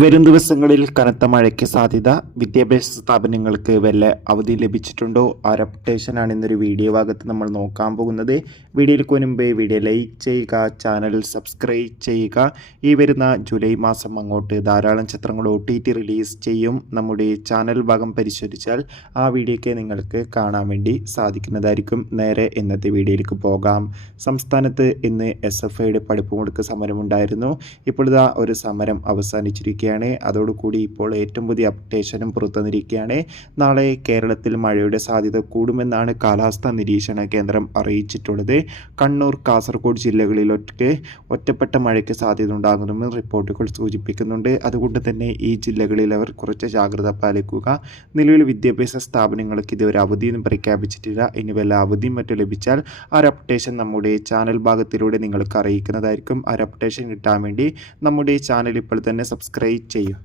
വരും ദിവസങ്ങളിൽ കനത്ത മഴയ്ക്ക് സാധ്യത. വിദ്യാഭ്യാസ സ്ഥാപനങ്ങൾക്ക് വല്ല അവധി ലഭിച്ചിട്ടുണ്ടോ? ആ ഒരു അപ്ഡേഷനാണ് ഇന്നൊരു വീഡിയോ ഭാഗത്ത് നമ്മൾ നോക്കാൻ പോകുന്നത്. വീഡിയോയിലേക്ക് മുൻപ് വീഡിയോ ലൈക്ക് ചെയ്യുക, ചാനൽ സബ്സ്ക്രൈബ് ചെയ്യുക. ഈ വരുന്ന ജൂലൈ മാസം അങ്ങോട്ട് ധാരാളം ചിത്രങ്ങൾ OTT റിലീസ് ചെയ്യും. നമ്മുടെ ചാനൽ ഭാഗം പരിശോധിച്ചാൽ ആ വീഡിയോയ്ക്ക് നിങ്ങൾക്ക് കാണാൻ വേണ്ടി സാധിക്കുന്നതായിരിക്കും. നേരെ ഇന്നത്തെ വീഡിയോയിലേക്ക് പോകാം. സംസ്ഥാനത്ത് ഇന്ന് SFIയുടെ പഠിപ്പ് മുടക്ക് സമരമുണ്ടായിരുന്നു. ഇപ്പോഴിതാ ഒരു സമരം അവസാനിച്ചിരിക്കുകയാണ്. അതോടുകൂടി ഇപ്പോൾ ഏറ്റവും പുതിയ അപ്ഡേഷനും പുറത്തുവന്നിരിക്കുകയാണ്. നാളെ കേരളത്തിൽ മഴയുടെ സാധ്യത കൂടുമെന്നാണ് കാലാവസ്ഥാ നിരീക്ഷണ കേന്ദ്രം അറിയിച്ചിട്ടുള്ളത്. കണ്ണൂർ, കാസർഗോഡ് ജില്ലകളിലൊക്കെ ഒറ്റപ്പെട്ട മഴയ്ക്ക് സാധ്യത ഉണ്ടാകുമെന്ന് റിപ്പോർട്ടുകൾ സൂചിപ്പിക്കുന്നുണ്ട്. അതുകൊണ്ട് തന്നെ ഈ ജില്ലകളിൽ അവർ കുറച്ച് ജാഗ്രത പാലിക്കുക. നിലവിൽ വിദ്യാഭ്യാസ സ്ഥാപനങ്ങൾക്ക് ഇതുവരെ അവധിയൊന്നും പ്രഖ്യാപിച്ചിട്ടില്ല. ഇനി വല്ല അവധിയും മറ്റും ലഭിച്ചാൽ ആ ഒരു അപ്ഡേഷൻ നമ്മുടെ ചാനൽ ഭാഗത്തിലൂടെ നിങ്ങൾക്ക് അറിയിക്കുന്നതായിരിക്കും. ആ ഒരു അപ്ഡേഷൻ കിട്ടാൻ വേണ്ടി നമ്മുടെ ചാനൽ ഇപ്പോൾ തന്നെ സബ്സ്ക്രൈബ് ചെയ്യും.